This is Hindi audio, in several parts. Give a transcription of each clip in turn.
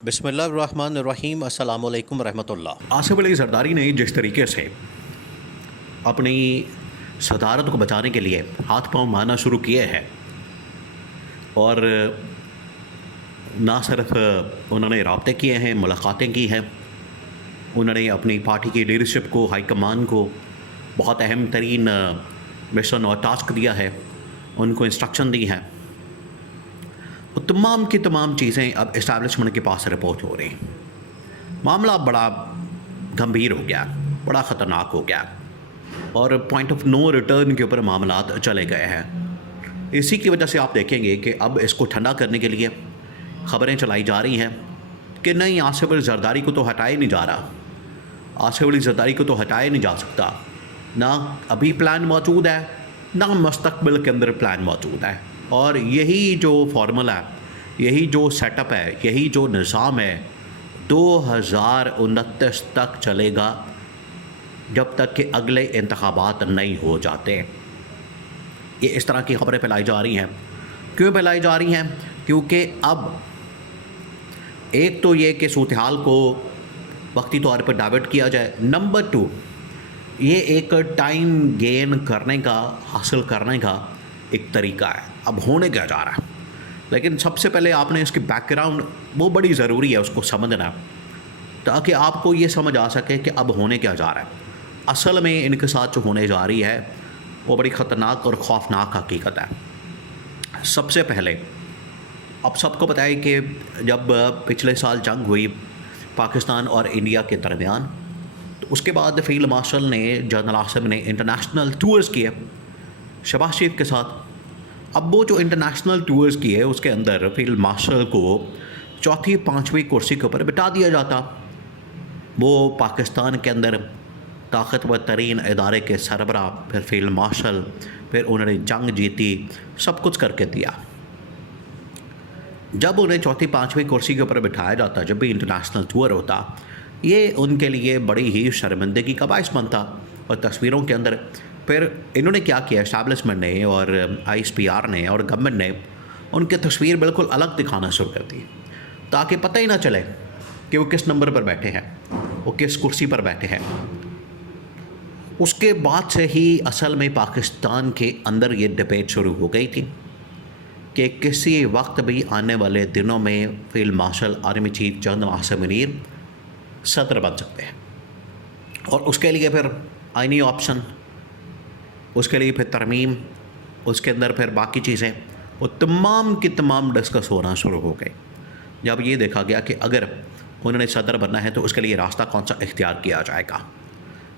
बिस्मिल्लाहिर्रहमानिर्रहीम अस्सलाम वालेकुम रहमतुल्लाह। आसिफ अली जरदारी ने जिस तरीके से अपनी सदारत को बचाने के लिए हाथ पांव मारना शुरू किए हैं और ना सिर्फ उन्होंने राब्ते किए हैं, मुलाकातें की हैं, उन्होंने अपनी पार्टी की लीडरशिप को, हाईकमान को बहुत अहम तरीन मिशन और टास्क दिया है, उनको इंस्ट्रक्शन दी है। वो तमाम की तमाम चीज़ें अब इस्टेब्लिशमेंट के पास रिपोर्ट हो रही हैं। मामला बड़ा गंभीर हो गया, बड़ा ख़तरनाक हो गया और पॉइंट ऑफ नो रिटर्न के ऊपर मामला चले गए हैं। इसी की वजह से आप देखेंगे कि अब इसको ठंडा करने के लिए ख़बरें चलाई जा रही हैं कि नहीं, आसिफ अली जरदारी को तो हटाया नहीं जा रहा, आसिफ अली जरदारी को तो हटाया नहीं जा सकता, ना अभी प्लान मौजूद है, ना मुस्तकबिल के अंदर प्लान मौजूद है। और यही जो फार्मूला है, यही जो सेटअप है, यही जो निज़ाम है 2029 तक चलेगा, जब तक कि अगले इंतखाबात नहीं हो जाते। ये इस तरह की खबरें फैलाई जा रही हैं। क्यों फैलाई जा रही हैं? क्योंकि अब एक तो ये कि सूरत हाल को वक्ती तौर पर डाइवर्ट किया जाए, नंबर 2 ये एक टाइम गेन करने का, हासिल करने का एक तरीका है। अब होने क्या जा रहा है, लेकिन सबसे पहले आपने इसकी बैकग्राउंड वो बड़ी ज़रूरी है उसको समझना, ताकि आपको ये समझ आ सके कि अब होने क्या जा रहा है। असल में इनके साथ जो होने जा रही है वो बड़ी ख़तरनाक और ख़ौफनाक हकीकत है। सबसे पहले अब सबको पता है कि जब पिछले साल जंग हुई पाकिस्तान और इंडिया के दरमियान, तो उसके बाद फील्ड मार्शल ने, जनरल आसिम ने इंटरनेशनल टूर्स किए शहबाज शरीफ के साथ। अब वो जो इंटरनेशनल टूर्स किए उसके अंदर फील्ड मार्शल को चौथी 5वीं कुर्सी के ऊपर बिठा दिया जाता। वो पाकिस्तान के अंदर ताकतवर तरीन इदारे के सरबरा, फिर फील्ड मार्शल, फिर उन्होंने जंग जीती, सब कुछ करके दिया। जब उन्हें चौथी 5वीं कुर्सी के ऊपर बिठाया जाता, जब भी इंटरनेशनल टूर होता, ये उनके लिए बड़ी ही शर्मिंदगी का बायस बनता। और तस्वीरों के अंदर फिर इन्होंने क्या किया, एस्टैब्लिशमेंट ने और ISPR ने और गवर्नमेंट ने उनकी तस्वीर बिल्कुल अलग दिखाना शुरू कर दी, ताकि पता ही ना चले कि वो किस नंबर पर बैठे हैं, वो किस कुर्सी पर बैठे हैं। उसके बाद से ही असल में पाकिस्तान के अंदर ये डिबेट शुरू हो गई थी कि किसी वक्त भी आने वाले दिनों में field marshal army chief general Asim Munir सदर बन सकते हैं। और उसके लिए फिर आईनी ऑप्शन, उसके लिए फिर तरमीम, उसके अंदर फिर बाकी चीज़ें, वो तमाम की तमाम डिस्कस होना शुरू हो गए। जब ये देखा गया कि अगर उन्होंने सदर बनना है तो उसके लिए रास्ता कौन सा इख्तियार किया जाएगा,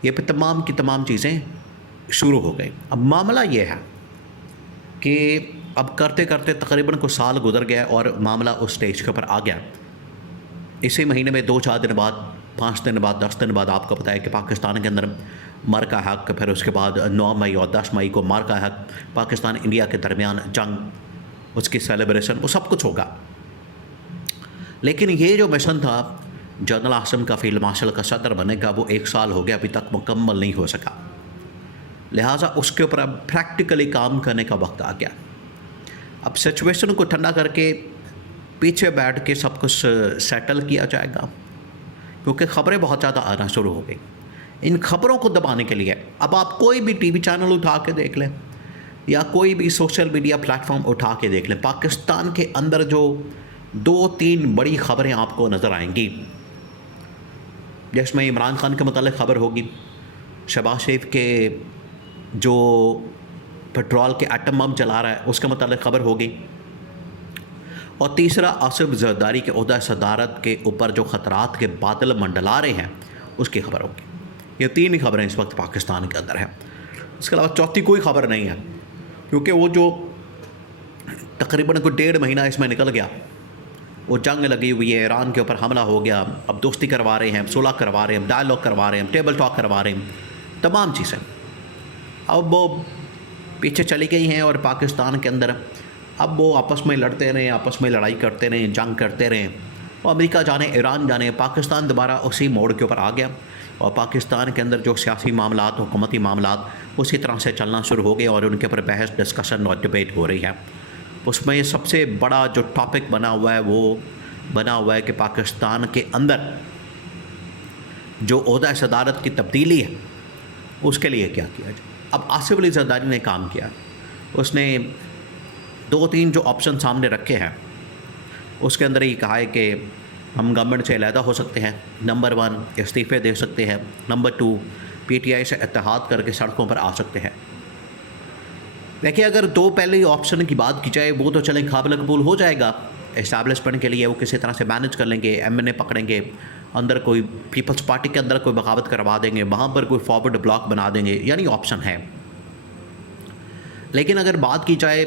ये फिर तमाम की तमाम चीज़ें शुरू हो गई। अब मामला ये है कि अब करते करते तकरीबन कुछ साल गुजर गया और मामला उस स्टेज के ऊपर आ गया। इसी महीने में 2-4 दिन बाद, 5 दिन बाद, 10 दिन बाद आपको पता है कि पाकिस्तान के अंदर मर का हक, फिर उसके बाद 9 मई और 10 मई को मर का हक, पाकिस्तान इंडिया के दरमियान जंग, उसकी सेलिब्रेशन, वो सब कुछ होगा। लेकिन ये जो मिशन था जनरल आसिम का फील्ड मार्शल का सदर बनने का, वो 1 साल हो गया, अभी तक मुकम्मल नहीं हो सका। लिहाजा उसके ऊपर अब प्रैक्टिकली काम करने का वक्त आ गया। अब सिचुएशन को ठंडा करके पीछे बैठ के सब कुछ सेटल किया जाएगा, क्योंकि ख़बरें बहुत ज़्यादा आना शुरू हो गई। इन खबरों को दबाने के लिए अब आप कोई भी टीवी चैनल उठा के देख लें या कोई भी सोशल मीडिया प्लेटफॉर्म उठा के देख लें, पाकिस्तान के अंदर जो 2-3 बड़ी खबरें आपको नज़र आएंगी, जिसमें इमरान खान के मतलब खबर होगी, शहबाज शरीफ के जो पेट्रोल के एटम बम चला रहा है उसके मतलब खबर होगी, और तीसरा आसिफ जरदारी के ओहदा सदारत के ऊपर जो ख़तरात के बादल मंडला रहे हैं उसकी खबर होगी। ये 3 ही खबरें इस वक्त पाकिस्तान के अंदर हैं। इसके अलावा चौथी कोई खबर नहीं है, क्योंकि वो जो तकरीबन कोई 1.5 महीना इसमें निकल गया, वो जंग लगी हुई है, ईरान के ऊपर हमला हो गया, अब दोस्ती करवा रहे हैं, सुलह करवा रहे हैं, डायलॉग करवा रहे हैं, टेबल टॉक करवा रहे हैं, तमाम चीज़ें अब वो पीछे चली गई हैं। और पाकिस्तान के अंदर अब वो आपस में लड़ते रहें, आपस में लड़ाई करते रहें, जंग करते रहें, और अमेरिका जाने, ईरान जाने, पाकिस्तान दोबारा उसी मोड़ के ऊपर आ गया। और पाकिस्तान के अंदर जो सियासी मामलात, हुकूमती मामलात उसी तरह से चलना शुरू हो गए और उनके ऊपर बहस, डिस्कशन और डिबेट हो रही है। उसमें सबसे बड़ा जो टॉपिक बना हुआ है वो बना हुआ है कि पाकिस्तान के अंदर जो ओहदा सदारत की तब्दीली है उसके लिए क्या किया जाए। अब आसिफ अली जरदारी ने काम किया, उसने 2-3 जो ऑप्शन सामने रखे हैं उसके अंदर ये कहा है कि हम गवर्नमेंट से अलहदा हो सकते हैं, नंबर 1 इस्तीफ़े दे सकते हैं, नंबर 2 PTI से इत्तेहाद करके सड़कों पर आ सकते हैं। देखिए, अगर 2 पहले ऑप्शन की बात की जाए वो तो चलें काबिल कबूल हो जाएगा, इस्टेब्लिशमेंट के लिए वो किसी तरह से मैनेज कर लेंगे, MNA पकड़ेंगे, अंदर कोई पीपल्स पार्टी के अंदर कोई बगावत करवा देंगे, वहाँ पर कोई फॉरवर्ड ब्लॉक बना देंगे, यानी ऑप्शन है। लेकिन अगर बात की जाए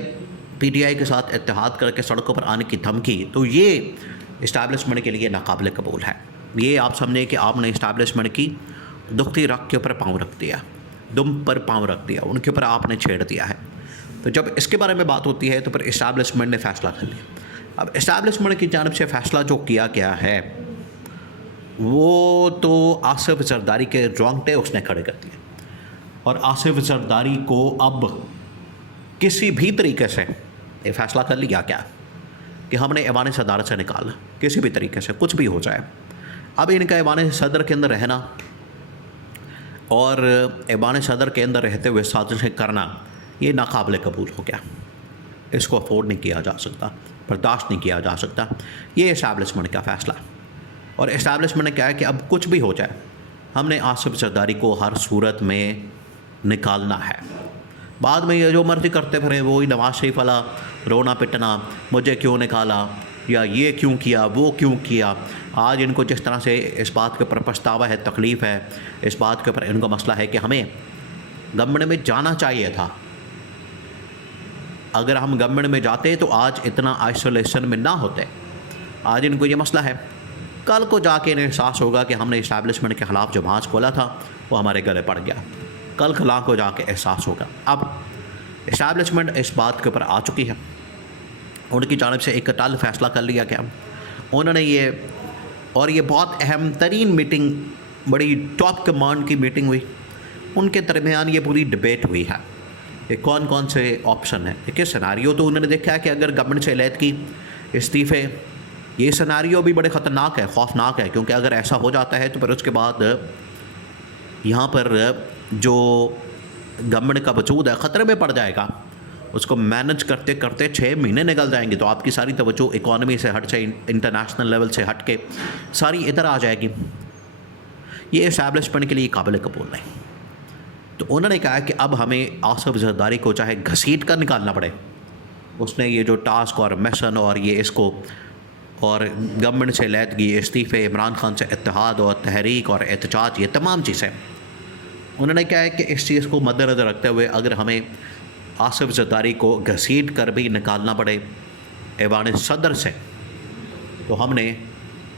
PTI के साथ इत्तेहाद करके सड़कों पर आने की धमकी, तो ये इस्टेब्लिशमेंट के लिए नाकाबिल कबूल है। ये आप समझें कि आपने इस्टेब्लिशमेंट की दुखती रख के ऊपर पाँव रख दिया, दुम पर पाँव रख दिया, उनके ऊपर आपने छेड़ दिया है। तो जब इसके बारे में बात होती है तो फिर इस्टेब्लिशमेंट ने फ़ैसला कर लिया। अब इस्टेब्लिशमेंट की जानिब से फ़ैसला जो किया गया है वो तो आसिफ जरदारी के रोंगटे उसने खड़े कर दिए, और आसिफ जरदारी को अब किसी भी तरीके से ये फ़ैसला कर लिया क्या कि हमने ऐवान सदारत से निकालना, किसी भी तरीके से कुछ भी हो जाए। अब इनका ऐवान सदर के अंदर रहना और ऐवान सदर के अंदर रहते हुए साजिशें करना, ये नाकाबिल कबूल हो गया। इसको अफोर्ड नहीं किया जा सकता, बर्दाश्त नहीं किया जा सकता। ये इस्टेब्लिशमेंट का फ़ैसला, और इस्टेब्लिशमेंट ने कहा है कि अब कुछ भी हो जाए हमने आसिफ जरदारी को हर सूरत में निकालना है। बाद में ये जो मर्ज़ी करते फिरे, वो ही नवाज शरीफ वाला रोना पिटना, मुझे क्यों निकाला, या ये क्यों किया, वो क्यों किया। आज इनको जिस तरह से इस बात के ऊपर पछतावा है, तकलीफ़ है, इस बात के ऊपर इनको मसला है कि हमें गवर्नमेंट में जाना चाहिए था। अगर हम गवर्नमेंट में जाते तो आज इतना आइसोलेशन में ना होते। आज इनको ये मसला है, कल को जाके इन्हें एहसास होगा कि हमने इस्टेब्लिशमेंट के ख़िलाफ़ जो भांज खोला था वो हमारे गले पड़ गया, कल खला को जाके एहसास होगा। अब इस्टेब्लिशमेंट इस बात के ऊपर आ चुकी है, उनकी जानिब से एक टल फैसला कर लिया गया उन्होंने ये, और ये बहुत अहम तरीन मीटिंग, बड़ी टॉप कमांड की मीटिंग हुई, उनके दरमियान ये पूरी डिबेट हुई है कि कौन कौन से ऑप्शन है। देखिए, सिनारियो तो उन्होंने देखा है कि अगर गवर्नमेंट से अलहद की, इस्तीफ़े, ये सिनारियो भी बड़े ख़तरनाक है, खौफनाक है, क्योंकि अगर ऐसा हो जाता है तो फिर उसके बाद यहाँ पर जो गवर्नमेंट का वजूद है ख़तरे में पड़ जाएगा। उसको मैनेज करते करते 6 महीने निकल जाएंगे, तो आपकी सारी तवज्जो इकॉनमी से हट से, इंटरनेशनल लेवल से हट के सारी इधर आ जाएगी। ये इस्टेब्लिशमेंट के लिए काबिल कबूल नहीं। तो उन्होंने कहा कि अब हमें आसिफ जरदारी को चाहे घसीट कर निकालना पड़े, उसने ये जो टास्क और मिशन और ये इसको, और गवर्नमेंट से अलहदगी, इस्तीफ़े, इमरान खान से इत्तेहाद और तहरीक और एहतजाज, ये तमाम चीज़ें, उन्होंने कहा है कि इस चीज़ को मद्देनज़र रखते हुए अगर हमें आसिफ जरदारी को घसीट कर भी निकालना पड़े ऐवान सदर से, तो हमने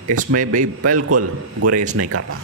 इसमें भी बिल्कुल गुरेज नहीं करना।